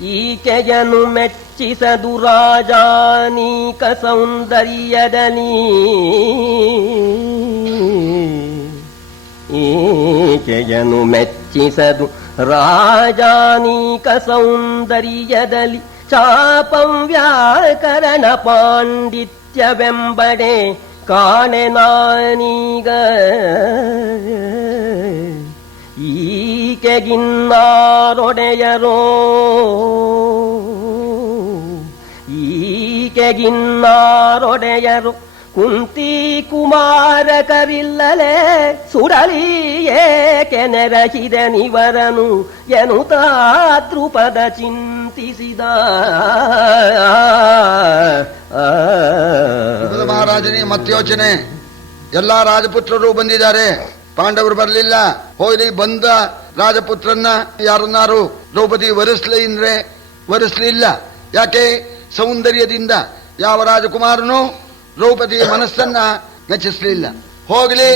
ಈಕೆಯನ್ನು ಮೆಚ್ಚಿಸದು ರಾಜಾನೀಕ ಸೌಂದರ್ಯದಲ್ಲಿ, ಈಕೆಯನ್ನು ಮೆಚ್ಚಿಸದು ರಾಜಾನೀಕ ಸೌಂದರ್ಯದಲ್ಲಿ, ಚಾಪಂ ವ್ಯಾಕರಣ ಪಾಂಡಿತ್ಯವೆಂಬಡೆ ಕಾಣೆ ನಾನೀಗ. ಈಕೆಗಿನ್ನಾರೊಡೆಯರೋ, ಈಕೆಗಿನ್ನಾರೊಡೆಯರು ಕುಂತಿ ಕುಮಾರಕರಿಲ್ಲಲೇ ಸುಡಲಿ ಏಕೆ ನೆರಹಿದೆ ನಿವರನು ಎನ್ನುತ್ತಾ ದ್ರುಪದ ಚಿಂತಿಸಿದ. ಮಹಾರಾಜನಿಗೆ ಮತ್ತೆ ಯೋಚನೆ, ಎಲ್ಲಾ ರಾಜಪುತ್ರರು ಬಂದಿದ್ದಾರೆ, ಪಾಂಡವರು ಬರಲಿಲ್ಲ. ಹೋಗಿ ಬಂದ ರಾಜಪುತ್ರನ್ನ ಯಾರನ್ನಾರು ದ್ರೌಪದಿ ವರಿಸ್ಲಿಲ್ಲ. ಯಾಕೆ? ಸೌಂದರ್ಯದಿಂದ ಯಾವ ರಾಜಕುಮಾರನು ದ್ರೌಪದಿಯ ಮನಸ್ಸನ್ನ ಮೆಚ್ಚಿಸಲಿಲ್ಲ. ಹೋಗ್ಲಿ,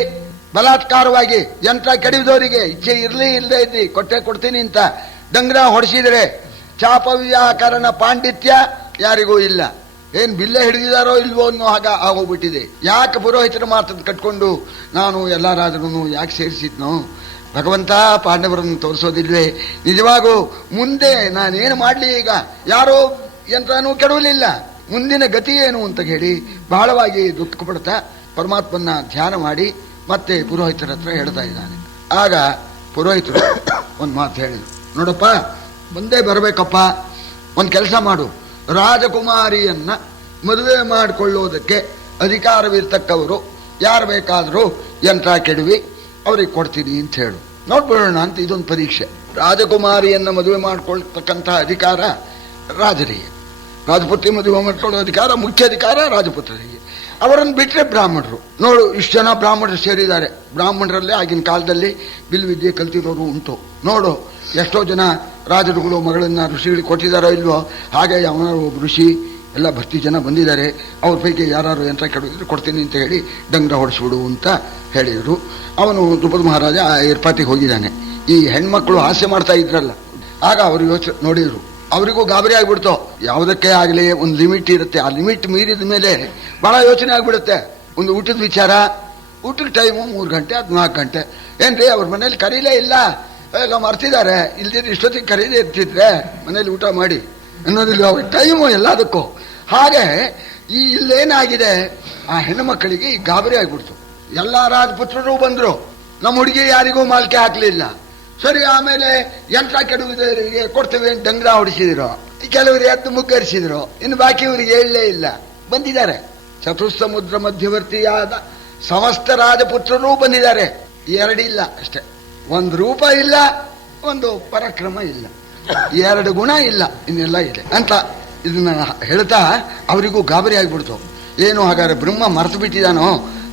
ಬಲಾತ್ಕಾರವಾಗಿ ಯಂತ್ರ ಕೆಡವಿದವರಿಗೆ ಇಚ್ಛೆ ಇರಲಿ ಇಲ್ಲದೆ ಇದ್ರಿ ಕೊಡ್ತೀನಿ ಅಂತ ಡಂಗ್ರ ಹೊಡೆಸಿದರೆ ಚಾಪವ್ಯಾಕರಣ ಪಾಂಡಿತ್ಯ ಯಾರಿಗೂ ಇಲ್ಲ. ಏನ್ ಬಿಲ್ಲೆ ಹಿಡಿದಿದಾರೋ ಇಲ್ವೋ ಅನ್ನೋ ಹಾಗ ಆಗೋಗ್ಬಿಟ್ಟಿದೆ. ಯಾಕೆ ಪುರೋಹಿತರ ಮಾತನ್ನು ಕಟ್ಕೊಂಡು ನಾನು ಎಲ್ಲ ರಾಜರನ್ನು ಯಾಕೆ ಸೇರಿಸಿದ್ನೋ? ಭಗವಂತ ಪಾಂಡವರನ್ನು ತೋರಿಸೋದಿಲ್ವೇ? ನಿಜವಾಗೂ ಮುಂದೆ ನಾನೇನು ಮಾಡಲಿ? ಈಗ ಯಾರೋ ಯಂತ್ರನೂ ಕೆಡವಲಿಲ್ಲ, ಮುಂದಿನ ಗತಿ ಏನು ಅಂತ ಹೇಳಿ ಬಹಳವಾಗಿ ದುಃಖ ಪಡ್ತಾ ಪರಮಾತ್ಮನ ಧ್ಯಾನ ಮಾಡಿ ಮತ್ತೆ ಪುರೋಹಿತರ ಹತ್ರ ಹೇಳ್ತಾ ಇದ್ದಾನೆ. ಆಗ ಪುರೋಹಿತರು ಒಂದು ಮಾತು ಹೇಳಿದ್ರು, ನೋಡಪ್ಪ ಮುಂದೆ ಬರಬೇಕಪ್ಪ, ಒಂದು ಕೆಲಸ ಮಾಡು, ರಾಜಕುಮಾರಿಯನ್ನ ಮದುವೆ ಮಾಡಿಕೊಳ್ಳೋದಕ್ಕೆ ಅಧಿಕಾರವಿರ್ತಕ್ಕವರು ಯಾರು ಬೇಕಾದರೂ ಯಂತ್ರ ಕೆಡವಿ ಅವ್ರಿಗೆ ಕೊಡ್ತೀನಿ ಅಂತ ಹೇಳು, ನೋಡ್ಬಿಡೋಣ ಅಂತ. ಇದೊಂದು ಪರೀಕ್ಷೆ. ರಾಜಕುಮಾರಿಯನ್ನ ಮದುವೆ ಮಾಡಿಕೊಳ್ತಕ್ಕಂಥ ಅಧಿಕಾರ ರಾಜರಿಗೆ, ರಾಜಪುತ್ರಿ ಮದುವೆ ಮಾಡ್ಕೊಳ್ಳೋ ಅಧಿಕಾರ ಮುಖ್ಯ ಅಧಿಕಾರ ರಾಜಪುತ್ರರಿಗೆ. ಅವರನ್ನು ಬಿಟ್ಟರೆ ಬ್ರಾಹ್ಮಣರು. ನೋಡು, ಇಷ್ಟು ಜನ ಬ್ರಾಹ್ಮಣರು ಸೇರಿದ್ದಾರೆ. ಬ್ರಾಹ್ಮಣರಲ್ಲೇ ಆಗಿನ ಕಾಲದಲ್ಲಿ ಬಿಲ್ವಿದ್ಯೆ ಕಲ್ತಿರೋರು ಉಂಟು. ನೋಡು, ಎಷ್ಟೋ ಜನ ರಾಜರುಗಳು ಮಗಳನ್ನ ಋಷಿಗಳಿಗೆ ಕೊಟ್ಟಿದ್ದಾರೋ ಇಲ್ವೋ, ಹಾಗೆ ಅವನ ಒಬ್ಬ ಋಷಿ ಎಲ್ಲ ಭಕ್ತಿ ಜನ ಬಂದಿದ್ದಾರೆ. ಅವ್ರ ಪೈಕಿ ಯಾರು ಯಂತ್ರ ಕೆಡವಿದ್ರೆ ಕೊಡ್ತೀನಿ ಅಂತ ಹೇಳಿ ಡಂಗ್ರ ಹೊಡಿಸ್ಬಿಡು ಅಂತ ಹೇಳಿದರು. ಅವನು ದ್ರುಪದ ಮಹಾರಾಜ ಏರ್ಪಾಟಿಗೆ ಹೋಗಿದ್ದಾನೆ. ಈ ಹೆಣ್ಮಕ್ಳು ಹಾಸ್ಯ ಮಾಡ್ತಾ ಇದ್ರಲ್ಲ, ಆಗ ಅವರು ಯೋಚನೆ ನೋಡಿದ್ರು, ಅವರಿಗೂ ಗಾಬರಿ ಆಗ್ಬಿಡ್ತು. ಯಾವುದಕ್ಕೆ ಆಗಲಿ ಒಂದು ಲಿಮಿಟ್ ಇರುತ್ತೆ, ಆ ಲಿಮಿಟ್ ಮೀರಿದ ಮೇಲೆ ಬಹಳ ಯೋಚನೆ ಆಗ್ಬಿಡುತ್ತೆ. ಒಂದು ಊಟದ ವಿಚಾರ, ಊಟದ ಟೈಮು 3 ಗಂಟೆ ಅದು 4 ಗಂಟೆ. ಏನ್ರಿ ಅವ್ರ ಮನೇಲಿ ಕರೀಲೇ ಇಲ್ಲ, ಎಲ್ಲ ಮರ್ತಿದ್ದಾರೆ, ಇಲ್ದಿದ್ರೆ ಇಷ್ಟೊತ್ತಿಗೆ ಕರೀದೇ ಇರ್ತಿದ್ರೆ ಮನೇಲಿ ಊಟ ಮಾಡಿ ಅನ್ನೋದಿಲ್ಲ ಟೈಮು ಎಲ್ಲದಕ್ಕೂ. ಹಾಗೆ ಇಲ್ಲೇನಾಗಿದೆ, ಆ ಹೆಣ್ಣು ಮಕ್ಕಳಿಗೆ ಗಾಬರಿ ಆಗ್ಬಿಡ್ತು. ಎಲ್ಲ ರಾಜಪುತ್ರರು ಬಂದ್ರು, ನಮ್ಮ ಹುಡುಗಿ ಯಾರಿಗೂ ಮಾಲ್ಕೆ ಹಾಕ್ಲಿಲ್ಲ. ಸರಿ, ಆಮೇಲೆ ಯಂತ್ರ ಕೆಡುವುದರಿಗೆ ಕೊಡ್ತೇವೆ ಅಂತ ಡಂಗ್ರ ಹೊಡಿಸಿದ್ರು, ಕೆಲವರಿಗೆ ಎದ್ದು ಮುಗ್ಗರಿಸಿದ್ರು, ಇನ್ನು ಬಾಕಿಯವರಿಗೆ ಹೇಳಲೇ ಇಲ್ಲ. ಬಂದಿದ್ದಾರೆ, ಚತುರ್ಸಮುದ್ರ ಮಧ್ಯವರ್ತಿಯಾದ ಸಮಸ್ತ ರಾಜಪುತ್ರರೂ ಬಂದಿದ್ದಾರೆ. 2 ಇಲ್ಲ ಅಷ್ಟೇ, ಒಂದು ರೂಪ ಇಲ್ಲ, ಒಂದು ಪರಾಕ್ರಮ ಇಲ್ಲ, 2 ಗುಣ ಇಲ್ಲ, ಇನ್ನೆಲ್ಲ ಇದೆ ಅಂತ ಇದನ್ನ ಹೇಳ್ತಾ ಅವರಿಗೂ ಗಾಬರಿ ಆಗ್ಬಿಡ್ತು. ಏನು ಹಾಗಾದ್ರೆ ಬ್ರಹ್ಮ ಮರೆತು ಬಿಟ್ಟಿದ್ದಾನೋ,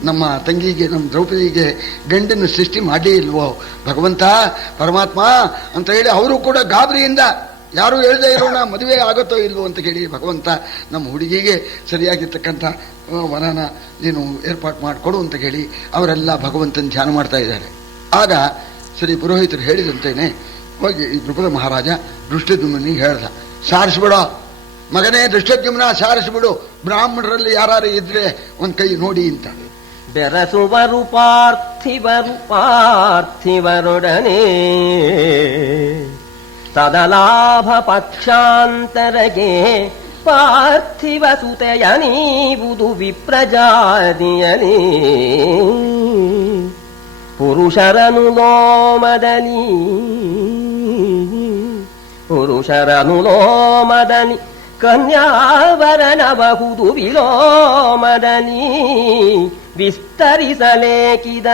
ನಮ್ಮ ತಂಗಿಗೆ, ನಮ್ಮ ದ್ರೌಪದಿಗೆ ಗಂಡನ್ನು ಸೃಷ್ಟಿ ಮಾಡಲೇ ಇಲ್ವೋ ಭಗವಂತ ಪರಮಾತ್ಮ ಅಂತ ಹೇಳಿ ಅವರು ಕೂಡ ಗಾಬರಿಯಿಂದ ಯಾರು ಹೇಳ್ದೇ ಇರೋಣ ಮದುವೆ ಆಗುತ್ತೋ ಇಲ್ವೋ ಅಂತ ಹೇಳಿ ಭಗವಂತ ನಮ್ಮ ಹುಡುಗಿಗೆ ಸರಿಯಾಗಿರ್ತಕ್ಕಂಥ ವರನ ನೀನು ಏರ್ಪಾಟ್ ಮಾಡಿಕೊಡು ಅಂತ ಹೇಳಿ ಅವರೆಲ್ಲ ಭಗವಂತನ ಧ್ಯಾನ ಮಾಡ್ತಾ ಇದ್ದಾರೆ. ಆಗ ಸರಿ ಪುರೋಹಿತರು ಹೇಳಿದಂತೇನೆ ಹೋಗಿ ಈ ದ್ರುಪದ ಮಹಾರಾಜ ದೃಷ್ಟದ್ಯುಮ್ನಿಗೆ ಹೇಳ್ದ, ಸಾರಿಸ್ಬಿಡೋ ಮಗನೇ ದೃಷ್ಟದ್ಯುಮ್ನ, ಸಾರಿಸ್ಬಿಡು, ಬ್ರಾಹ್ಮಣರಲ್ಲಿ ಯಾರು ಇದ್ರೆ ಒಂದು ಕೈ ನೋಡಿ ಅಂತ. ಬೆರಸುವರು ಪಾರ್ಥಿವರೊಡನೆ ತದಲಾಭ ಪಕ್ಷಾಂತರಗೆ ಪಾರ್ಥಿವ ಸುತೆಯ ನೀವುದು ವಿಪ್ರಜಾತಿಯಲಿ ಪುರುಷರನು ಲೋಮದನಿ ಕನ್ಯಾವರನಬಹುದು ವಿಲೋಮದನಿ ವಿಸ್ತರಿಸಲೇಕಿದ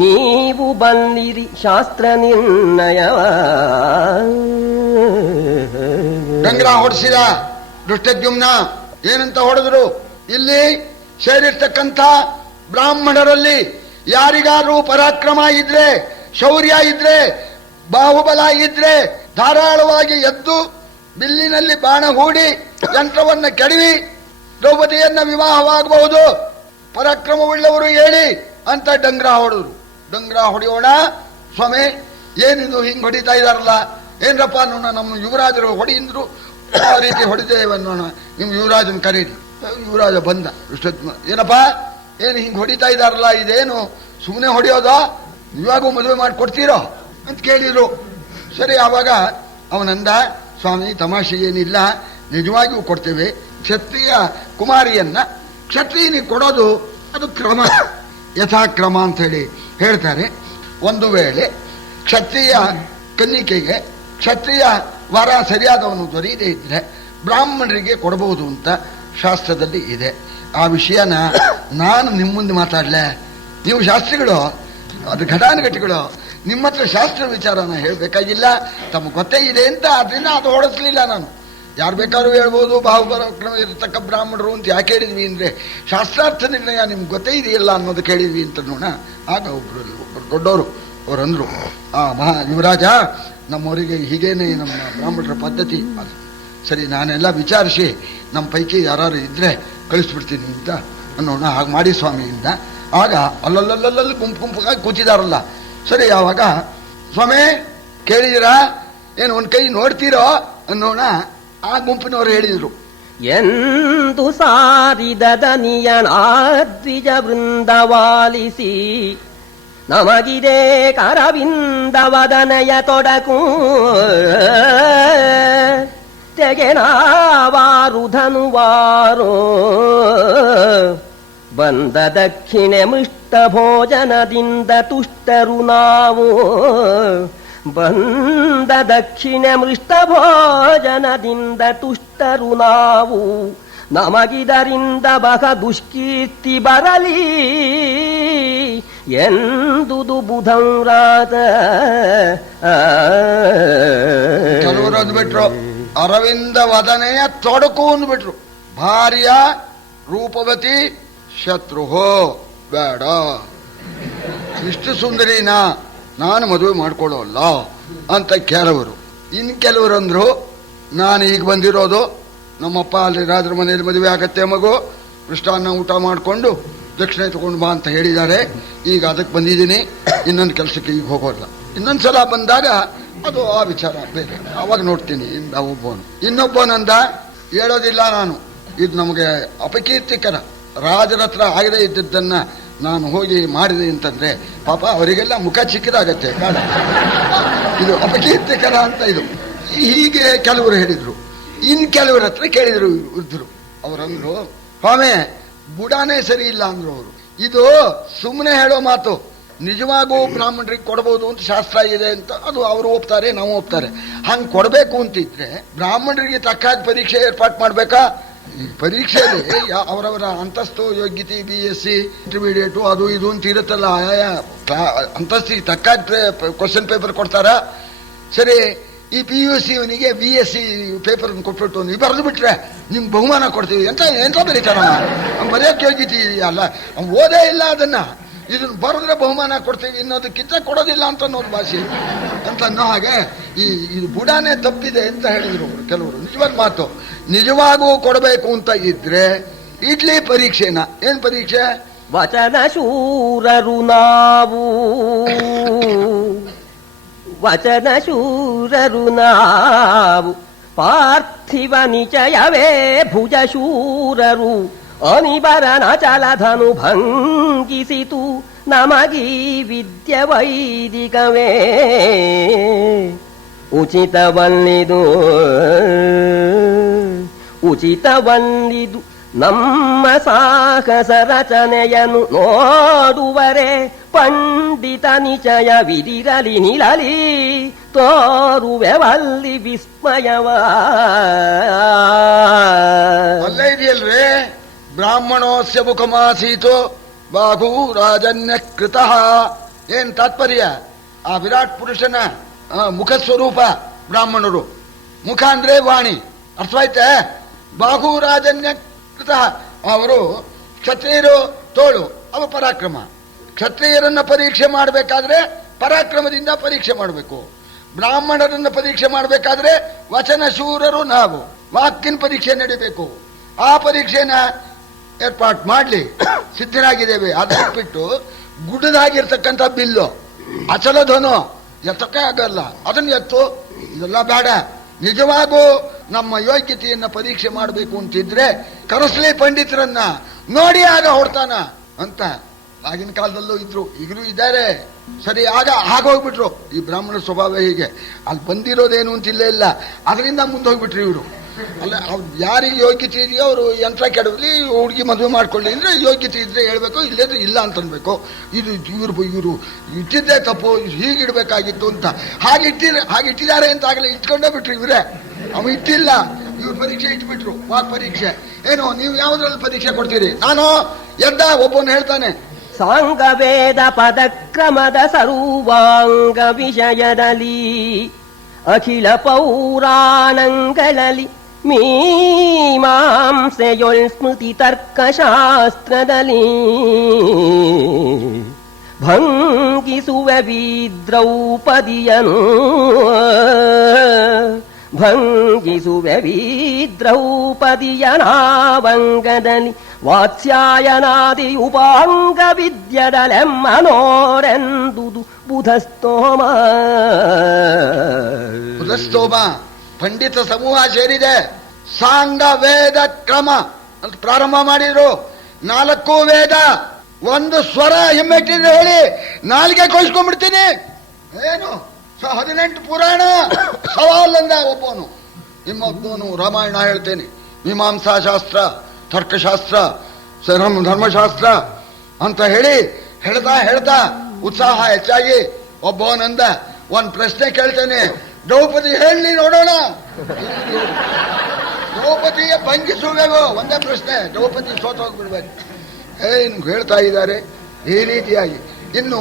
ನೀವು ಬಲ್ಲಿರಿ ಶಾಸ್ತ್ರ ನಿರ್ಣಯವ. ಡಂಗ್ರ ಹೊಡೆಸಿದ ದೃಷ್ಟದ್ಯುಮ್ನ. ಏನಂತ ಹೊಡೆದ್ರು? ಇಲ್ಲಿ ಸೇರಿರ್ತಕ್ಕಂಥ ಬ್ರಾಹ್ಮಣರಲ್ಲಿ ಯಾರಿಗಾರು ಪರಾಕ್ರಮ ಇದ್ರೆ, ಶೌರ್ಯ ಇದ್ರೆ, ಬಾಹುಬಲ ಇದ್ರೆ ಧಾರಾಳವಾಗಿ ಎದ್ದು ಬಿಲ್ಲಿನಲ್ಲಿ ಬಾಣ ಹೂಡಿ ಯಂತ್ರವನ್ನ ಕೆಡವಿ ದ್ರೌಪದಿಯನ್ನ ವಿವಾಹವಾಗಬಹುದು, ಪರಾಕ್ರಮವುಳ್ಳವರು ಹೇಳಿ ಅಂತ ಡಂಗ್ರ ಹೊಡೆದ್ರು. ಡಂಗ್ರ ಹೊಡೆಯೋಣ ಸ್ವಾಮಿ, ಏನಿದು ಹಿಂಗ್ ಹೊಡಿತಾ ಇದಾರಲ್ಲ ಏನ್ರಪ್ಪ ನೋಡ ನಮ್ಮ ಯುವರಾಜರು ಹೊಡೆಯಿಂದ್ರು ಆ ರೀತಿ ಹೊಡಿದೇವನ್ನೋಣ, ನಿಮ್ ಯುವರಾಜನ್ ಕರೀರಿ. ಯುವರಾಜ ಬಂದ. ಏನಪ್ಪಾ ಏನು ಹಿಂಗ್ ಹೊಡಿತಾ ಇದಾರಲ್ಲ, ಇದೇನು ಸುಮ್ಮನೆ ಹೊಡೆಯೋದೋ, ಇವಾಗೂ ಮದುವೆ ಮಾಡಿ ಕೊಡ್ತೀರೋ ಅಂತ ಕೇಳಿದ್ರು. ಸರಿ, ಆವಾಗ ಅವನಂದ, ಸ್ವಾಮಿ ತಮಾಷೆ ಏನಿಲ್ಲ, ನಿಜವಾಗಿಯೂ ಕೊಡ್ತೇವೆ. ಕ್ಷತ್ರಿಯ ಕುಮಾರಿಯನ್ನ ಕ್ಷತ್ರಿಯನಿಗೆ ಕೊಡೋದು ಅದು ಕ್ರಮ, ಯಥಾಕ್ರಮ ಅಂತ ಹೇಳಿ ಹೇಳ್ತಾರೆ. ಒಂದು ವೇಳೆ ಕ್ಷತ್ರಿಯ ಕನ್ನಿಕೆಗೆ ಕ್ಷತ್ರಿಯ ವರ ಸರಿಯಾದವನು ದೊರೆಯದೇ ಇದ್ರೆ ಬ್ರಾಹ್ಮಣರಿಗೆ ಕೊಡಬಹುದು ಅಂತ ಶಾಸ್ತ್ರದಲ್ಲಿ ಇದೆ. ಆ ವಿಷಯನ ನಾನು ನಿಮ್ಮ ಮುಂದೆ ಮಾತಾಡ್ಲೆ, ನೀವು ಶಾಸ್ತ್ರಿಗಳು, ಅದು ಘಟಾನುಘಟಿಗಳು, ನಿಮ್ಮ ಹತ್ರ ಶಾಸ್ತ್ರ ವಿಚಾರನ ಹೇಳ್ಬೇಕಾಗಿಲ್ಲ, ತಮಗೆ ಗೊತ್ತೇ ಇದೆ ಅಂತ. ಅದರಿಂದ ಅದು ಹೊಡೆಸ್ಲಿಲ್ಲ ನಾನು. ಯಾರು ಬೇಕಾದ್ರೂ ಹೇಳ್ಬೋದು ಬಾಹುಪರಾಕ್ರಮ ಇರತಕ್ಕ ಬ್ರಾಹ್ಮಣರು ಅಂತ ಯಾಕೆ ಹೇಳಿದ್ವಿ ಅಂದ್ರೆ, ಶಾಸ್ತ್ರಾರ್ಥ ನಿರ್ಣಯ ನಿಮ್ಗೆ ಗೊತ್ತೇ ಇದೆಯಲ್ಲ ಅನ್ನೋದು ಕೇಳಿದ್ವಿ ಅಂತ ನೋಡ. ಆಗ ಒಬ್ರು ದೊಡ್ಡವರು ಅವರಂದ್ರು, ಆ ಯುವರಾಜ, ನಮ್ಮವರಿಗೆ ಹೀಗೇನೆ ನಮ್ಮ ಬ್ರಾಹ್ಮಣರ ಪದ್ಧತಿ. ಸರಿ, ನಾನೆಲ್ಲ ವಿಚಾರಿಸಿ ನಮ್ಮ ಪೈಕಿ ಯಾರು ಇದ್ರೆ ಕಳಿಸ್ಬಿಡ್ತೀನಿ ಅಂತ ಅನ್ನೋಣ. ಹಾಗೆ ಮಾಡಿ ಸ್ವಾಮಿಯಿಂದ. ಆಗ ಅಲ್ಲಲ್ಲಲ್ಲಲ್ಲಿ ಗುಂಪುಗಾಗಿ ಕೂತಿದಾರಲ್ಲ. ಸರಿ, ಯಾವಾಗ ಸ್ವಾಮಿ ಕೇಳಿದಿರಾ ಏನು ಒಂದ್ ಕೈ ನೋಡ್ತೀರೋ ಅನ್ನೋಣ. ಆ ಗುಂಪಿನವರು ಹೇಳಿದ್ರು, ಎಂದು ಸಾರಿದ ದನಿಯಣಾದ್ವಿಜ ವೃಂದವಾಲಿಸಿ ನಮಗಿದೆ ಕರವಿಂದವದನಯ ತೊಡಕು ತೆಗೆನಾವಾರುಧನುವಾರೋ ಬಂದ ದಕ್ಷಿಣೆ ಮೃಷ್ಟ ಭೋಜನದಿಂದ ತುಷ್ಟರು ನಾವು ಬಂದ ದಕ್ಷಿಣ ಮೃಷ್ಟ ಭೋಜನದಿಂದ ತುಷ್ಟರು ನಾವು ನಮಗಿದರಿಂದ ಬಹ ದುಷ್ಕೀರ್ತಿ ಬರಲಿ ಎಂದುದು ಬುಧಂರಾತ. ಕೆಲವರು ಅಂದ್ಬಿಟ್ರು ಅರವಿಂದ ವದನೆಯ ತೊಡಕು ಅಂದ್ಬಿಟ್ರು. ಭಾರ್ಯ ರೂಪವತಿ ಶತ್ರುಹೋ ಬೇಡ, ಇಷ್ಟು ಸುಂದರಿನಾ ನಾನು ಮದುವೆ ಮಾಡ್ಕೊಳ್ಳೋಲ್ಲ ಅಂತ ಕೆಲವರು. ಇನ್ ಕೆಲವರು ಅಂದ್ರು, ನಾನು ಈಗ ಬಂದಿರೋದು ನಮ್ಮಪ್ಪ ಅಲ್ಲಿ ರಾಜರ ಮನೆಯಲ್ಲಿ ಮದುವೆ ಆಗತ್ತೆ, ಮಗು ಮೃಷ್ಟಾನ್ನ ಊಟ ಮಾಡಿಕೊಂಡು ದಕ್ಷಿಣೆ ತಗೊಂಡು ಬಾ ಅಂತ ಹೇಳಿದ್ದಾರೆ, ಈಗ ಅದಕ್ಕೆ ಬಂದಿದ್ದೀನಿ, ಇನ್ನೊಂದು ಕೆಲಸಕ್ಕೆ ಈಗ ಹೋಗೋಲ್ಲ. ಇನ್ನೊಂದ್ಸಲ ಬಂದಾಗ ಅದು ಆ ವಿಚಾರ ಬೇರೆ, ಅವಾಗ ನೋಡ್ತೀನಿ. ಇನ್ನೊಬ್ಬನಂದ, ಹೇಳೋದಿಲ್ಲ ನಾನು, ಇದು ನಮಗೆ ಅಪಕೀರ್ತಿಕರ, ರಾಜರ ಹತ್ರ ಆಗದೇ ಇದ್ದದ್ದನ್ನ ನಾನು ಹೋಗಿ ಮಾಡಿದೆ ಅಂತಂದ್ರೆ ಪಾಪ ಅವರಿಗೆಲ್ಲ ಮುಖ ಚಿಕ್ಕದಾಗತ್ತೆ, ಇದು ಅಪಕೀರ್ತಿಕರ ಅಂತ. ಇದು ಹೀಗೆ ಕೆಲವರು ಹೇಳಿದ್ರು. ಇನ್ ಕೆಲವರ ಹತ್ರ ಕೇಳಿದ್ರು ವೃದ್ಧರು. ಅವರಂದ್ರು, ಸ್ವಾಮಿ ಬುಡಾನೇ ಸರಿ ಇಲ್ಲ ಅಂದ್ರು ಅವರು. ಇದು ಸುಮ್ಮನೆ ಹೇಳೋ ಮಾತು, ನಿಜವಾಗೂ ಬ್ರಾಹ್ಮಣರಿಗೆ ಕೊಡಬಹುದು ಅಂತ ಶಾಸ್ತ್ರ ಇದೆ ಅಂತ ಅದು ಅವರು ಒಪ್ತಾರೆ, ನಾವು ಒಪ್ತಾರೆ. ಹಂಗೆ ಕೊಡಬೇಕು ಅಂತಿದ್ರೆ ಬ್ರಾಹ್ಮಣರಿಗೆ ತಕ್ಕಾದ ಪರೀಕ್ಷೆ ಏರ್ಪಾಟ್ ಮಾಡ್ಬೇಕಾ? ಈ ಪರೀಕ್ಷೆಯಲ್ಲಿ ಅವರವರ ಅಂತಸ್ತು ಯೋಗ್ಯತೆ, BSc ಇಂಟರ್ಮೀಡಿಯೇಟು ಅದು ಇದು ಅಂತ ಇರುತ್ತಲ್ಲ, ಆಯಾ ಅಂತಸ್ತಿಗೆ ತಕ್ಕ ಕ್ವಶನ್ ಪೇಪರ್ ಕೊಡ್ತಾರ. ಸರಿ, ಈ PUC ಅವನಿಗೆ BSc ಪೇಪರ್ ಕೊಟ್ಬಿಟ್ಟು ನೀವು ಬರೆದು ಬಿಟ್ರೆ ನಿಮ್ಗೆ ಬಹುಮಾನ ಕೊಡ್ತೀವಿ ಎಂತ ಎಂತ ಬರೀತಾರ? ಬರೆಯೋಕೆ ಯೋಗ್ಯತೆ ಇದೆಯಲ್ಲ, ಅವ್ನು ಓದೇ ಇಲ್ಲ ಅದನ್ನ, ಇದನ್ನ ಬರೆದ್ರೆ ಬಹುಮಾನ ಕೊಡ್ತೀವಿ ಇನ್ನೋದಕ್ಕಿಂತ ಕೊಡೋದಿಲ್ಲ ಅಂತ ಅನ್ನೋದು ಭಾಷೆ ಅಂತ ಅನ್ನೋ ಹಾಗೆ ಇದು ಬುಡಾನೇ ತಪ್ಪಿದೆ ಅಂತ ಹೇಳಿದ್ರು ಕೆಲವರು. ನಿಜವಾದ ಮಾತು, ನಿಜವಾಗೂ ಕೊಡಬೇಕು ಅಂತ ಇದ್ರೆ ಇಡ್ಲಿ ಪರೀಕ್ಷೆನ, ಏನ್ ಪರೀಕ್ಷೆ? ವಚನ ಶೂರರು ನಾವು, ವಚನ ಶೂರರು ನಾವು, ಪಾರ್ಥಿವ ನಿಚಯವೇ ಭುಜ ಶೂರರು, ಅನಿಬರನ ಚಲಧನು ಭಂಗಿಸಿತು ನಮಗೀ ವಿದ್ಯ ವೈದಿಕವೇ ಉಚಿತವಲ್ಲಿದು ಉಚಿತವಲ್ಲಿದು ನಮ್ಮ ಸಾಹಸ ರಚನೆಯನ್ನು ನೋಡುವರೆ ಪಂಡಿತ ನಿಚಯ ವಿದಿರಲಿ ನಿಳಲಿ ತೋರುವೆವಲ್ಲಿ ವಿಸ್ಮಯವ. ಅಲ್ಲೇ ಇದೆಯಲ್ವೇ ಬ್ರಾಹ್ಮಣೋಸ್ಯ ಮುಖಮಾಸೀತು ಬಾಹು ರಾಜನ್ಯ ಕೃತ. ಏನ್ ತಾತ್ಪರ್ಯ? ಆ ವಿರಾಟ್ ಪುರುಷನ ಮುಖ ಸ್ವರೂಪ ಬ್ರಾಹ್ಮಣರು. ಮುಖ ಅಂದ್ರೆ ವಾಣಿ, ಅರ್ಥವಾಯ್ತೆ? ಬಾಹು ರಾಜನ್ಯ ಕೃತ, ಅವರು ಕ್ಷತ್ರಿಯರು ತೋಳು, ಅವ ಪರಾಕ್ರಮ. ಕ್ಷತ್ರಿಯರನ್ನ ಪರೀಕ್ಷೆ ಮಾಡಬೇಕಾದ್ರೆ ಪರಾಕ್ರಮದಿಂದ ಪರೀಕ್ಷೆ ಮಾಡಬೇಕು. ಬ್ರಾಹ್ಮಣರನ್ನ ಪರೀಕ್ಷೆ ಮಾಡಬೇಕಾದ್ರೆ ವಚನ ಶೂರರು ನಾವು, ವಾಕಿನ ಪರೀಕ್ಷೆ ನಡೀಬೇಕು. ಆ ಪರೀಕ್ಷೆನ ಏರ್ಪಾಟ್ ಮಾಡ್ಲಿ, ಸಿದ್ಧರಾಗಿದ್ದೇವೆ. ಅದನ್ನ ಬಿಟ್ಟು ಗುಡ್ಡದಾಗಿರ್ತಕ್ಕಂಥ ಬಿಲ್ಲು ಅಚಲಧನು ಎತ್ತಕ್ಕೆ ಆಗಲ್ಲ, ಅದನ್ನ ಎತ್ತು ಇದೆಲ್ಲ ಬೇಡ. ನಿಜವಾಗೂ ನಮ್ಮ ಯೋಗ್ಯತೆಯನ್ನ ಪರೀಕ್ಷೆ ಮಾಡಬೇಕು ಅಂತಿದ್ರೆ ಕರೆಸ್ಲಿ ಪಂಡಿತರನ್ನ, ನೋಡಿ ಆಗ ಹೊಡ್ತಾನ ಅಂತ. ಆಗಿನ ಕಾಲದಲ್ಲೂ ಇದ್ರು, ಈಗಲೂ ಇದ್ದಾರೆ. ಸರಿ, ಆಗ ಆಗೋಗ್ಬಿಟ್ರು. ಈ ಬ್ರಾಹ್ಮಣ ಸ್ವಭಾವ ಹೀಗೆ. ಅಲ್ಲಿ ಬಂದಿರೋದೇನು ಅಂತಿಲ್ಲ ಇಲ್ಲ, ಅದರಿಂದ ಮುಂದೆ ಹೋಗ್ಬಿಟ್ರಿ ಇವರು. ಅಲ್ಲ, ಯಾರಿಗೆ ಯೋಗ್ಯತೆ ಇದೆಯೋ ಅವರು ಯಂತ್ರ ಕೆಡವಲಿ, ಹುಡುಗಿ ಮದುವೆ ಮಾಡ್ಕೊಳ್ಳಿ ಅಂದ್ರೆ ಯೋಗ್ಯತೆ ಇದ್ರೆ ಹೇಳ್ಬೇಕು, ಇಲ್ಲದ್ರೆ ಇಲ್ಲ ಅಂತ ಅನ್ಬೇಕು. ಇದು ಇವರು ಇಟ್ಟಿದ್ದೇ ತಪ್ಪು, ಹೀಗಿಡ್ಬೇಕಾಗಿತ್ತು ಅಂತ ಹಾಗಿಟ್ಟಿದ್ದಾರೆ ಅಂತ ಆಗಲೇ ಇಟ್ಕೊಂಡೇ ಬಿಟ್ರು ಇವರೇ. ಅವ ಇಟ್ಟಿಲ್ಲ, ಇವ್ರು ಪರೀಕ್ಷೆ ಇಟ್ಬಿಟ್ರು. ವಾಕ್ ಪರೀಕ್ಷೆ. ಏನು, ನೀವು ಯಾವ್ದ್ರಲ್ಲಿ ಪರೀಕ್ಷೆ ಕೊಡ್ತೀರಿ? ನಾನು ಎದ್ದ ಒಬ್ಬನು ಹೇಳ್ತಾನೆ, ಸಾಂಗವೇದ ಪದಕ್ರಮದ ಸರ್ವಾಂಗ ವಿಷಯದಲ್ಲಿ ಅಖಿಲ ಪೌರಾಣಗಳಲ್ಲಿ ಮೀಮಾಂಸೆಯೊಳ್ ಸ್ಮೃತಿ ತರ್ಕಶಾಸ್ತ್ರದಲ್ಲಿ ಭಂಗಿಸುವೆ ದ್ರೌಪದಿಯನು ದ್ರೌಪದಿಯನಾವಂಗದಲ್ಲಿ ವಾತ್ಸ್ಯಾಯನಾದಿ ಉಪಾಂಗ ವಿದ್ಯದಲೆಮ್ಮನೋರೆಂದುದು ಬುಧಸ್ತೋಮ. ಪಂಡಿತ ಸಮೂಹ ಸೇರಿದೆ. ಸಾಂಗ ವೇದ ಕ್ರಮ ಅಂತ ಪ್ರಾರಂಭ ಮಾಡಿದ್ರು. 4 ವೇದ, 1 ಸ್ವರ ಹಿಮ್ಮೆಟ್ಟಿದ್ರೆ ಹೇಳಿ, ನಾಲ್ಗೆ ಕೊಯ್ಸ್ಕೊಂಡ್ಬಿಡ್ತೀನಿ. ಏನು 18 ಪುರಾಣ ಸವಾಲಂದ ಒಬ್ಬನು. ನಿಮ್ಮೊಬ್ಬನು ರಾಮಾಯಣ ಹೇಳ್ತೇನೆ, ಮೀಮಾಂಸಾ ಶಾಸ್ತ್ರ, ತರ್ಕಶಾಸ್ತ್ರ, ಧರ್ಮಶಾಸ್ತ್ರ ಅಂತ ಹೇಳಿ ಹೇಳ್ತಾ ಉತ್ಸಾಹ ಹೆಚ್ಚಾಗಿ ಒಬ್ಬವನಂದ, 1 ಪ್ರಶ್ನೆ ಕೇಳ್ತೇನೆ, ದ್ರೌಪದಿ ಹೇಳಿ ನೋಡೋಣ. ದ್ರೌಪದಿಯ ಭಂಗಿಸುವೆವು, ಒಂದೇ ಪ್ರಶ್ನೆ. ದ್ರೌಪದಿ ಸೋತೋಗ್ಬಿಡ್ಬೇಕು. ಏನು ಹೇಳ್ತಾ ಇದ್ದಾರೆ ಈ ರೀತಿಯಾಗಿ. ಇನ್ನು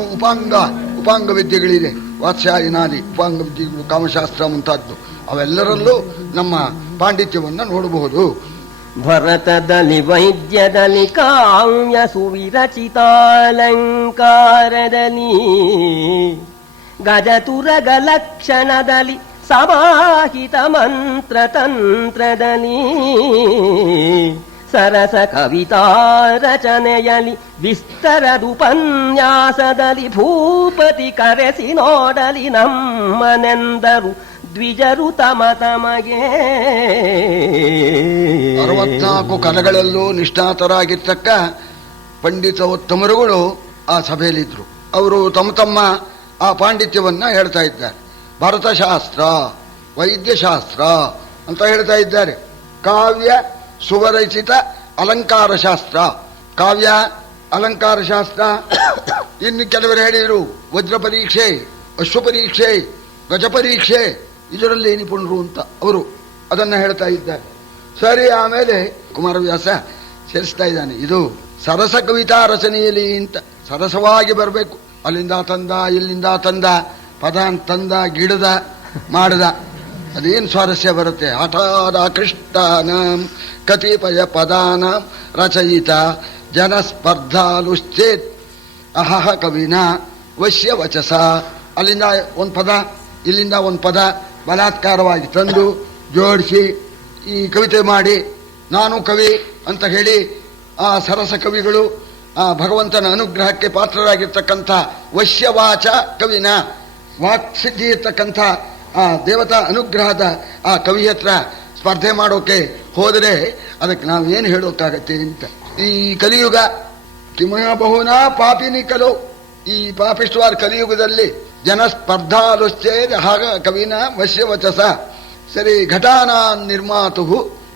ಉಪಾಂಗ ವಿದ್ಯೆಗಳಿದೆ, ವಾತ್ಸ್ಯಾಯನಾದಿ ಉಪಾಂಗ ವಿದ್ಯೆಗಳು, ಕಾಮಶಾಸ್ತ್ರ ಮುಂತಾದ್ದು, ಅವೆಲ್ಲರಲ್ಲೂ ನಮ್ಮ ಪಾಂಡಿತ್ಯವನ್ನ ನೋಡಬಹುದು. ಭರತದಲ್ಲಿ ವೈದ್ಯದಲ್ಲಿ ಕಾವ್ಯ ಸುವಿರಚಿತಾಲಂಕಾರದಲ್ಲಿ ಗಜತುರಗ ಲಕ್ಷಣದಲ್ಲಿ ಸಮಾಹಿತ ಮಂತ್ರ ತಂತ್ರದಲ್ಲಿ ಸರಸ ಕವಿತಾ ರಚನೆಯಲಿ ವಿಸ್ತರದುಪನ್ಯಾಸದಲ್ಲಿ ಭೂಪತಿ ಕರೆಸಿ ನೋಡಲಿ ನಮ್ಮನೆಂದರು ದ್ವಿಜರು ತಮಗೆ. 64 ಕಲೆಗಳಲ್ಲೂ ನಿಷ್ಣಾತರಾಗಿರ್ತಕ್ಕ ಪಂಡಿತೋತ್ತಮರುಗಳು ಆ ಸಭೆಯಲ್ಲಿದ್ರು. ಅವರು ತಮ್ಮ ಆ ಪಾಂಡಿತ್ಯವನ್ನ ಹೇಳ್ತಾ ಇದ್ದಾರೆ. ಭರತಶಾಸ್ತ್ರ, ವೈದ್ಯಶಾಸ್ತ್ರ ಅಂತ ಹೇಳ್ತಾ ಇದ್ದಾರೆ. ಕಾವ್ಯ ಸುವರಚಿತ ಅಲಂಕಾರ ಶಾಸ್ತ್ರ, ಕಾವ್ಯ ಅಲಂಕಾರ ಶಾಸ್ತ್ರ. ಇನ್ನು ಕೆಲವರು ಹೇಳಿದರು ವಜ್ರ ಪರೀಕ್ಷೆ, ಅಶ್ವ ಪರೀಕ್ಷೆ, ಗಜ ಪರೀಕ್ಷೆ, ಇದರಲ್ಲಿ ನಿಪುಣರು ಅಂತ ಅವರು ಅದನ್ನ ಹೇಳ್ತಾ ಇದ್ದಾರೆ. ಸರಿ, ಆಮೇಲೆ ಕುಮಾರವ್ಯಾಸ ಸೇರಿಸ್ತಾ ಇದ್ದಾನೆ, ಇದು ಸರಸ ಕವಿತಾ ರಚನೆಯಲ್ಲಿ ಅಂತ ಸರಸವಾಗಿ ಬರಬೇಕು. ಅಲ್ಲಿಂದ ತಂದ, ಇಲ್ಲಿಂದ ತಂದ, ಪದ ತಂದ, ಗಿಡದ ಮಾಡದ, ಅದೇನು ಸ್ವಾರಸ್ಯ ಬರುತ್ತೆ. ಹಠಾದ ಕೃಷ್ಣಾನಾಂ ಕತಿಪಯ ಪದಾನಾಂ ರಚಯಿತ ಜನಸ್ಪರ್ಧಾಲುಶ್ಚೇತ್ ಅಹಹ ಕವಿನ ವಶ್ಯ ವಚಸ. ಅಲ್ಲಿಂದ 1 ಪದ, ಇಲ್ಲಿಂದ 1 ಪದ ಬಲಾತ್ಕಾರವಾಗಿ ತಂದು ಜೋಡಿಸಿ ಈ ಕವಿತೆ ಮಾಡಿ ನಾನು ಕವಿ ಅಂತ ಹೇಳಿ ಆ ಸರಸ ಕವಿಗಳು ಆ ಭಗವಂತನ ಅನುಗ್ರಹಕ್ಕೆ ಪಾತ್ರರಾಗಿರ್ತಕ್ಕಂಥ ವಶ್ಯವಾಚ ಕವಿನ, ವಾಕ್ಸಿದ್ಧಿ ಇರ್ತಕ್ಕಂಥ ಆ ದೇವತಾ ಅನುಗ್ರಹದ ಆ ಕವಿ ಹತ್ರ ಸ್ಪರ್ಧೆ ಮಾಡೋಕೆ ಹೋದರೆ ಅದಕ್ಕೆ ನಾವೇನು ಹೇಳೋಕ್ಕಾಗತ್ತೆ ಅಂತ. ಈ ಕಲಿಯುಗ ಕಿಮಯ ಬಹುನ ಪಾಪಿನಿ ಕಲು, ಈ ಪಾಪಿಷ್ಟವಾದ ಕಲಿಯುಗದಲ್ಲಿ ಜನ ಸ್ಪರ್ಧಾಲುಶ್ಚೇದ ಹಾಗ ಕವಿನ ವಶ್ಯವಚಸ. ಸರಿ, ಘಟಾನ ನಿರ್ಮಾತು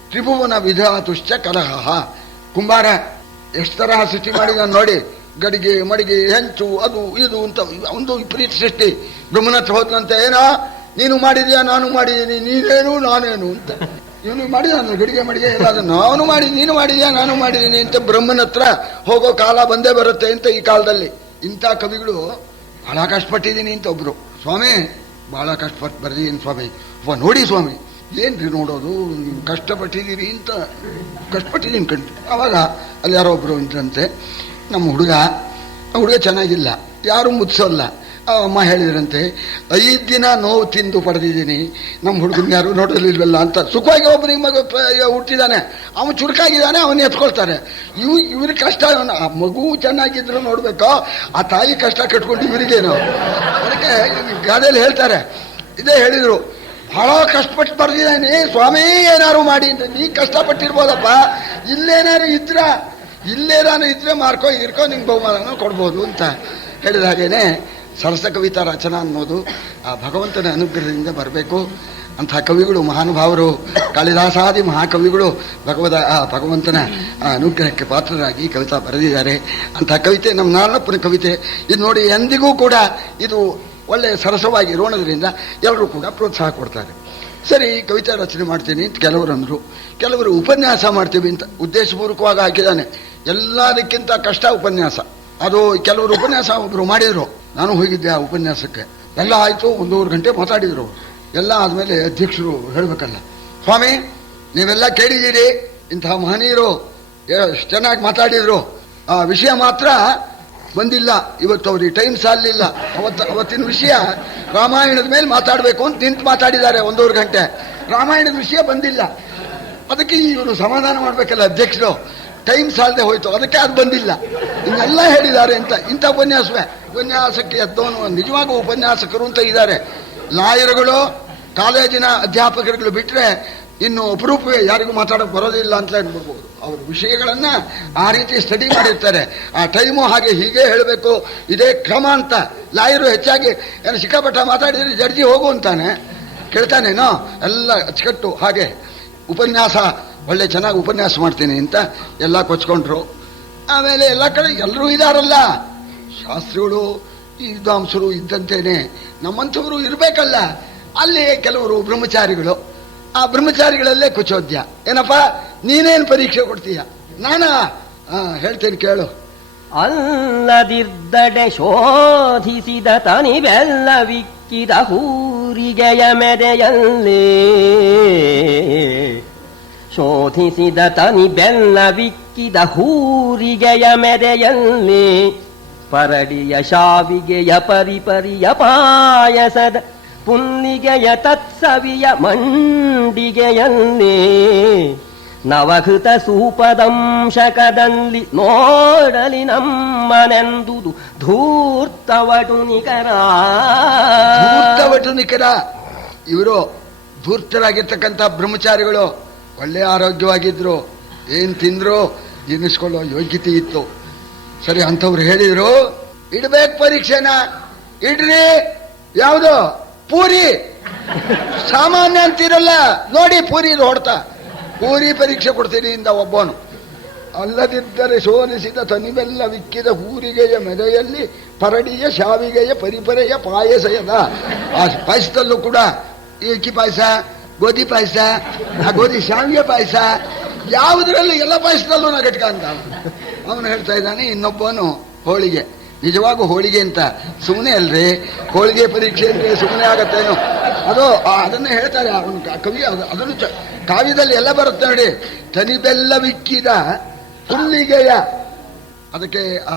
ತ್ರಿಭುವನ ವಿಧಾತುಶ್ಚ ಕಲಹ. ಕುಂಬಾರ ಎಷ್ಟು ತರಹ ಸೃಷ್ಟಿ ಮಾಡಿದ ನೋಡಿ, ಗಡಿಗೆ ಮಡಿಗೆ ಹೆಂಚು ಅದು ಇದು ಅಂತ ಒಂದು ವಿಪರೀತ ಸೃಷ್ಟಿ. ಬ್ರಹ್ಮನ ಹತ್ರ ಹೋದಂತೆ, ಏನೋ ನೀನು ಮಾಡಿದ್ಯಾ, ನಾನು ಮಾಡಿದ್ದೀನಿ, ನೀನೇನು ನಾನೇನು ಅಂತ. ಇವನು ಮಾಡಿದ ಗಡಿಗೆ ಮಡಿಗೆ ಎಲ್ಲ ನಾನು ಮಾಡಿ, ನೀನು ಮಾಡಿದ್ಯಾ, ನಾನು ಮಾಡಿದ್ದೀನಿ ಅಂತ ಬ್ರಹ್ಮನ ಹತ್ರ ಹೋಗೋ ಕಾಲ ಬಂದೇ ಬರುತ್ತೆ ಅಂತ ಈ ಕಾಲದಲ್ಲಿ. ಇಂಥ ಕವಿಗಳು ಬಹಳ ಕಷ್ಟಪಟ್ಟಿದ್ದೀನಿ ಅಂತ ಒಬ್ರು, ಸ್ವಾಮಿ ಬಹಳ ಕಷ್ಟಪಟ್ಟು ಬರ್ದೀನಿ ಸ್ವಾಮಿ. ನೋಡಿ ಸ್ವಾಮಿ, ಏನ್ರಿ ನೋಡೋದು, ಕಷ್ಟಪಟ್ಟಿದ್ದೀರಿ ಅಂತ. ಕಷ್ಟಪಟ್ಟಿದ್ದೀನಿ ಕಂಡು. ಅವಾಗ ಅಲ್ಲಿ ಯಾರೋ ಒಬ್ರು ಅಂತಂತೆ, ನಮ್ಮ ಹುಡುಗ ಚೆನ್ನಾಗಿಲ್ಲ, ಯಾರು ಮುತ್ಸೋಲ್ಲ. ಅಮ್ಮ ಹೇಳಿದ್ರಂತೆ, 5 ದಿನ ನೋವು ತಿಂದು ಪಡೆದಿದ್ದೀನಿ, ನಮ್ಮ ಹುಡುಗನ ಯಾರು ನೋಡಲಿಲ್ವಲ್ಲ ಅಂತ. ಸುಖವಾಗಿ ಒಬ್ಬನಿಗೆ ಮಗು ಹುಟ್ಟಿದ್ದಾನೆ, ಅವನು ಚುರುಕಾಗಿದ್ದಾನೆ, ಅವನ್ನ ಎತ್ಕೊಳ್ತಾರೆ. ಇವ್ರ ಕಷ್ಟ, ಆ ಮಗು ಚೆನ್ನಾಗಿದ್ರು ನೋಡ್ಬೇಕು, ಆ ತಾಯಿ ಕಷ್ಟ ಕಟ್ಕೊಂಡು ಇವರಿಗೇನು. ಅದಕ್ಕೆ ಗಾದೆಯಲ್ಲಿ ಹೇಳ್ತಾರೆ, ಇದೇ ಹೇಳಿದ್ರು, ಬಹಳ ಕಷ್ಟಪಟ್ಟು ಬರ್ದಿದ್ದಾನೆ ಸ್ವಾಮಿ, ಏನಾರು ಮಾಡಿ ಅಂತ. ನೀ ಕಷ್ಟಪಟ್ಟಿರ್ಬೋದಪ್ಪ, ಇಲ್ಲೇನಾರು ಇದ್ರೆ ಮಾರ್ಕೋ ಇರ್ಕೋ ನಿಂಗೆ ಬಹುಮಾನ ಕೊಡ್ಬೋದು ಅಂತ ಹೇಳಿದ ಹಾಗೇನೆ ಸರಸ ಕವಿತಾ ರಚನಾ ಅನ್ನೋದು ಆ ಭಗವಂತನ ಅನುಗ್ರಹದಿಂದ ಬರಬೇಕು. ಅಂಥ ಕವಿಗಳು, ಮಹಾನುಭಾವರು, ಕಾಳಿದಾಸಾದಿ ಮಹಾಕವಿಗಳು ಭಗವಂತನ ಅನುಗ್ರಹಕ್ಕೆ ಪಾತ್ರರಾಗಿ ಕವಿತಾ ಬರೆದಿದ್ದಾರೆ. ಅಂಥ ಕವಿತೆ ನಮ್ಮ ನಾರಾಯಣಪ್ಪನ ಕವಿತೆ. ಇದು ನೋಡಿ, ಎಂದಿಗೂ ಕೂಡ ಇದು ಒಳ್ಳೆಯ ಸರಸವಾಗಿ ಇರೋಣದ್ರಿಂದ ಎಲ್ಲರೂ ಕೂಡ ಪ್ರೋತ್ಸಾಹ ಕೊಡ್ತಾರೆ. ಸರಿ, ಕವಿತಾ ರಚನೆ ಮಾಡ್ತೀನಿ ಅಂತ ಕೆಲವರು ಅಂದರು. ಕೆಲವರು ಉಪನ್ಯಾಸ ಮಾಡ್ತೀವಿ ಅಂತ ಉದ್ದೇಶಪೂರ್ವಕವಾಗಿ ಹಾಕಿದ್ದಾನೆ. ಎಲ್ಲದಕ್ಕಿಂತ ಕಷ್ಟ ಉಪನ್ಯಾಸ. ಅದು ಕೆಲವರು ಉಪನ್ಯಾಸ ಒಬ್ಬರು ಮಾಡಿದರು, ನಾನು ಹೋಗಿದ್ದೆ ಆ ಉಪನ್ಯಾಸಕ್ಕೆ. ಎಲ್ಲ ಆಯಿತು, 1.5 ಗಂಟೆ ಮಾತಾಡಿದರು. ಎಲ್ಲ ಆದಮೇಲೆ ಅಧ್ಯಕ್ಷರು ಹೇಳಬೇಕಲ್ಲ, ಸ್ವಾಮಿ ನೀವೆಲ್ಲ ಕೇಳಿದ್ದೀರಿ, ಇಂತಹ ಮಹನೀಯರು ಎಷ್ಟು ಚೆನ್ನಾಗಿ ಮಾತಾಡಿದ್ರು, ಆ ವಿಷಯ ಮಾತ್ರ ಬಂದಿಲ್ಲ ಇವತ್ತು, ಅವ್ರಿಗೆ ಟೈಮ್ ಸಾಲಿಲ್ಲ. ಅವತ್ತಿನ ವಿಷಯ ರಾಮಾಯಣದ ಮೇಲೆ ಮಾತಾಡಬೇಕು ಅಂತ ನಿಂತು ಮಾತಾಡಿದ್ದಾರೆ 1.5 ಗಂಟೆ. ರಾಮಾಯಣದ ವಿಷಯ ಬಂದಿಲ್ಲ. ಅದಕ್ಕೆ ಇವರು ಸಮಾಧಾನ ಮಾಡಬೇಕಲ್ಲ ಅಧ್ಯಕ್ಷರು, ಟೈಮ್ ಸಾಲದೆ ಹೋಯ್ತು, ಅದಕ್ಕೆ ಅದು ಬಂದಿಲ್ಲ. ಇನ್ನೆಲ್ಲ ಹೇಳಿದ್ದಾರೆ ಅಂತ. ಇಂಥ ಉಪನ್ಯಾಸಕ್ಕೆ ಎದ್ದವನು ನಿಜವಾಗೂ ಉಪನ್ಯಾಸಕರು ಅಂತ ಇದ್ದಾರೆ. ಲಾಯರ್ಗಳು, ಕಾಲೇಜಿನ ಅಧ್ಯಾಪಕರುಗಳು ಬಿಟ್ಟರೆ ಇನ್ನು ಅಪರೂಪವೇ, ಯಾರಿಗೂ ಮಾತಾಡೋಕೆ ಬರೋದಿಲ್ಲ ಅಂತ ಅನ್ಬಿಡ್ಬೋದು. ಅವ್ರ ವಿಷಯಗಳನ್ನ ಆ ರೀತಿ ಸ್ಟಡಿ ಮಾಡಿರ್ತಾರೆ. ಆ ಟೈಮು ಹಾಗೆ ಹೀಗೆ ಹೇಳಬೇಕು, ಇದೇ ಕ್ರಮ ಅಂತ. ಲಾಯರು ಹೆಚ್ಚಾಗಿ ಏನು ಸಿಕ್ಕಾಪಟ್ಟ ಮಾತಾಡಿದ್ರೆ ಜಡ್ಜಿ ಹೋಗು ಅಂತಾನೆ, ಕೇಳ್ತಾನೇನೋ, ಎಲ್ಲ ಅಚ್ಚುಕಟ್ಟು. ಹಾಗೆ ಉಪನ್ಯಾಸ ಒಳ್ಳೆ ಚೆನ್ನಾಗಿ ಉಪನ್ಯಾಸ ಮಾಡ್ತೀನಿ ಅಂತ ಎಲ್ಲ ಕೊಚ್ಕೊಂಡ್ರು. ಆಮೇಲೆ ಎಲ್ಲ ಕಡೆ ಎಲ್ಲರೂ ಇದಾರಲ್ಲ, ಶಾಸ್ತ್ರಿಗಳು, ವಿದ್ವಾಂಸರು ಇದ್ದಂತೇನೆ ನಮ್ಮಂಥವರು ಇರಬೇಕಲ್ಲ. ಅಲ್ಲಿ ಕೆಲವರು ಬ್ರಹ್ಮಚಾರಿಗಳು, ಆ ಬ್ರಹ್ಮಚಾರಿಗಳಲ್ಲೇ ಕುಚೋದ್ಯ. ಏನಪ್ಪ ನೀನೇನು ಪರೀಕ್ಷೆ ಕೊಡ್ತೀಯ? ನಾನಾ ಹೇಳ್ತೇನೆ ಕೇಳು. ಅಲ್ಲದಿದ್ದಡೆ ಶೋಧಿಸಿದ ತನಿವೆಲ್ಲವಿಕ್ಕಿದ ಹೂರಿಗೆಯ ಮೆದೆಯಲ್ಲೇ, ಶೋಧಿಸಿದ ತನಿ ಬೆಲ್ಲವಿಕ್ಕಿದ ಹೂರಿಗೆಯ ಮೆದೆಯಲ್ಲೇ, ಪರಡಿಯ ಶಾವಿಗೆಯ ಪರಿಪರಿಯ ಪಾಯಸದ ಪುಲ್ಲಿಗೆಯ ತತ್ಸವಿಯ ಮಂಡಿಗೆಯಲ್ಲೇ, ನವಘೃತ ಸೂಪದಂಶಕದಲ್ಲಿ ನೋಡಲಿ ನಮ್ಮನೆಂದುದು ಧೂರ್ತವಟುನಿಕರ. ಇವರು ಧೂರ್ತರಾಗಿರ್ತಕ್ಕಂಥ ಬ್ರಹ್ಮಚಾರಿಗಳು. ಒಳ್ಳೆ ಆರೋಗ್ಯವಾಗಿದ್ರು, ಏನ್ ತಿಂದ್ರು ಎನ್ನಿಸ್ಕೊಳ್ಳೋ ಯೋಗ್ಯತೆ ಇತ್ತು. ಸರಿ, ಅಂಥವ್ರು ಹೇಳಿದ್ರು, ಇಡ್ಬೇಕು ಪರೀಕ್ಷೆನ, ಇಡ್ರಿ. ಯಾವುದು? ಪೂರಿ. ಸಾಮಾನ್ಯ ಅಂತಿರಲ್ಲ ನೋಡಿ, ಪೂರಿ ಹೊಡ್ತಾ ಪೂರಿ ಪರೀಕ್ಷೆ ಕೊಡ್ತೀನಿ ಇಂದ ಒಬ್ಬನು. ಅಲ್ಲದಿದ್ದರೆ ಶೋಧಿಸಿದ ತನಿವೆಲ್ಲ ವಿಕ್ಕಿದ ಹೂರಿಗೆಯ ಮೆದೆಯಲ್ಲಿ ಪರಡಿಯ ಶಾವಿಗೆಯ ಪರಿಪರೆಯ ಪಾಯಸದ. ಆ ಪಾಯಸದಲ್ಲೂ ಕೂಡ ಈ ಅಕ್ಕಿ ಪಾಯಸ, ಗೋಧಿ ಪಾಯಸ, ಆ ಗೋಧಿ ಶಾವಿಗೆ ಪಾಯಸ, ಯಾವುದರಲ್ಲಿ ಎಲ್ಲ ಪಾಯಸದಲ್ಲೂ ನಾ ಘಟಕ ಅಂತ ಅವನು ಹೇಳ್ತಾ ಇದ್ದಾನೆ. ಇನ್ನೊಬ್ಬನು ಹೋಳಿಗೆ. ನಿಜವಾಗೂ ಹೋಳಿಗೆ ಅಂತ ಸುಮ್ಮನೆ ಅಲ್ರಿ, ಹೋಳಿಗೆ ಪರೀಕ್ಷೆ ಅಂದ್ರೆ ಸುಮ್ಮನೆ ಆಗತ್ತೇನೋ. ಅದು ಅದನ್ನೇ ಹೇಳ್ತಾರೆ ಅವನು ಕವಿ. ಅದನ್ನು ಕಾವ್ಯದಲ್ಲಿ ಎಲ್ಲ ಬರುತ್ತೆ ನೋಡಿ. ತನಿಬೆಲ್ಲವಿಕ್ಕಿದ ಹುಲ್ಲಿಗೆಯ, ಅದಕ್ಕೆ ಆ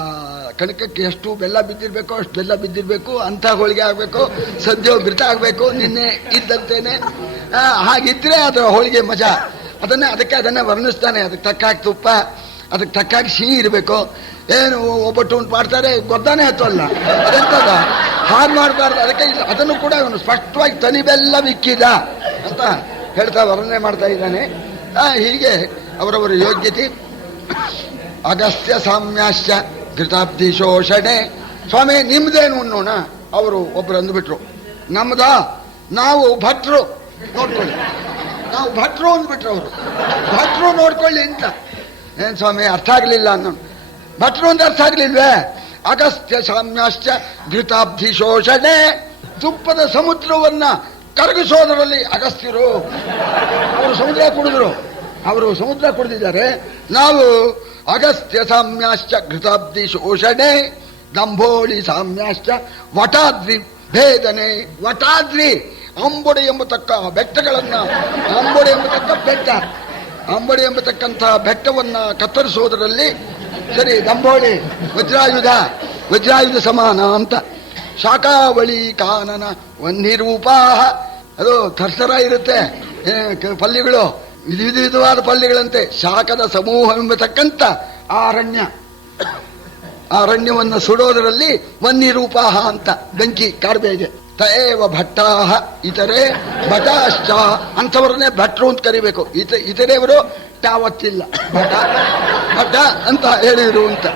ಕಣಕಕ್ಕೆ ಎಷ್ಟು ಬೆಲ್ಲ ಬಿದ್ದಿರ್ಬೇಕೋ ಅಷ್ಟು ಬೆಲ್ಲ ಬಿದ್ದಿರ್ಬೇಕು, ಅಂಥ ಹೋಳಿಗೆ ಆಗಬೇಕು, ಸದ್ಯ ಘೃತ ಆಗಬೇಕು, ನಿನ್ನೆ ಇದ್ದಂತೇನೆ. ಹಾಗಿದ್ರೆ ಅದು ಹೋಳಿಗೆ ಮಜಾ. ಅದನ್ನೇ ವರ್ಣಿಸ್ತಾನೆ. ಅದಕ್ಕೆ ತಕ್ಕಾಗಿ ತುಪ್ಪ, ಅದಕ್ಕೆ ತಕ್ಕಾಗಿ ಸಿಹಿ ಇರಬೇಕು. ಏನು ಒಬ್ಬಟ್ಟು ಉಂಟು ಮಾಡ್ತಾರೆ, ಗೊದ್ದಾನೆ ಹತ್ತಲ್ಲ, ಅದೆಂತದ ಹಾಗೆ ಮಾಡಬಾರ್ದು. ಅದಕ್ಕೆ ಅದನ್ನು ಕೂಡ ಅವನು ಸ್ಪಷ್ಟವಾಗಿ ತನಿಬೆಲ್ಲ ವಿಕ್ಕಿದ ಅಂತ ಹೇಳ್ತಾ ವರ್ಣನೆ ಮಾಡ್ತಾ ಇದ್ದಾನೆ. ಹೀಗೆ ಅವರವರ ಯೋಗ್ಯತೆ. ಅಗಸ್ತ್ಯ ಸಾಮ್ಯಾಶ್ಚ ಘೃತಾಬ್ಧಿ ಶೋಷಣೆ. ಸ್ವಾಮಿ ನಿಮ್ದೇನು ಅನ್ನೋಣ? ಅವರು ಒಬ್ರು ಅಂದ್ಬಿಟ್ರು, ನಮ್ದ ನಾವು ಭಟ್ರು ನೋಡ್ಕೊಳ್ಳಿ, ನಾವು ಭಟ್ರು ಅಂದ್ಬಿಟ್ರು. ಅವರು ಭಟ್ರು ನೋಡ್ಕೊಳ್ಳಿ ಅಂತ. ಏನ್ ಸ್ವಾಮಿ ಅರ್ಥ ಆಗ್ಲಿಲ್ಲ ಅನ್ನೋ? ಭಟ್ರು ಅಂತ ಅರ್ಥ ಆಗ್ಲಿಲ್ವೇ? ಅಗಸ್ತ್ಯ ಸಾಮ್ಯಾಶ್ಚ ಘೃತಾಬ್ಧಿ ಶೋಷಣೆ. ತುಪ್ಪದ ಸಮುದ್ರವನ್ನ ಕರಗಿಸೋದರಲ್ಲಿ ಅಗಸ್ತ್ಯರು. ಅವರು ಸಮುದ್ರ ಕುಡಿದಿದ್ದಾರೆ. ನಾವು ಅಗಸ್ತ್ಯ ಸಾಮ್ಯಾಶ್ಚ ಘೃತಾಬ್ಧಿ ಶೋಷಣೆ ದಂಭೋಳಿ ಸಾಮ್ಯಾಶ್ಚ ವಟಾದ್ರಿ ಭೇದನೆ. ವಟಾದ್ರಿ ಅಂಬೊಡೆ ಎಂಬತಕ್ಕ ಬೆಟ್ಟಗಳನ್ನ, ಅಂಬೊಡೆ ಎಂಬತಕ್ಕಂಥ ಬೆಟ್ಟವನ್ನ ಕತ್ತರಿಸೋದರಲ್ಲಿ ಸರಿ ದಂಭೋಳಿ ವಜ್ರಾಯುಧ ಸಮಾನ ಅಂತ. ಶಾಖಾವಳಿ ಕಾನನ ವನ್ನಿರೂಪಾಹ. ಅದು ಥರ್ಸರ ಇರುತ್ತೆ ಪಲ್ಲಿಗಳು, ವಿಧವಾದ ಪಲ್ಲಿಗಳಂತೆ. ಶಾಖದ ಸಮೂಹ ಎಂಬತಕ್ಕಂಥ ಅರಣ್ಯವನ್ನು ಸುಡೋದರಲ್ಲಿ ವನ್ನಿರೂಪಾಹ ಅಂತ. ಬೆಂಕಿ ಕಾಡ್ಬೇಗೆ ತಯೇವ ಭಟ್ಟಾಹ ಇತರೆ ಭಟಾಶ್ಚ ಅಂಥವ್ರನ್ನೇ ಭಟ್ರು ಅಂತ ಕರಿಬೇಕು. ಇತರೆಯವರು ತಾವತ್ತಿಲ್ಲ ಭಟ ಭಟ ಅಂತ ಹೇಳಿದ್ರು ಅಂತ.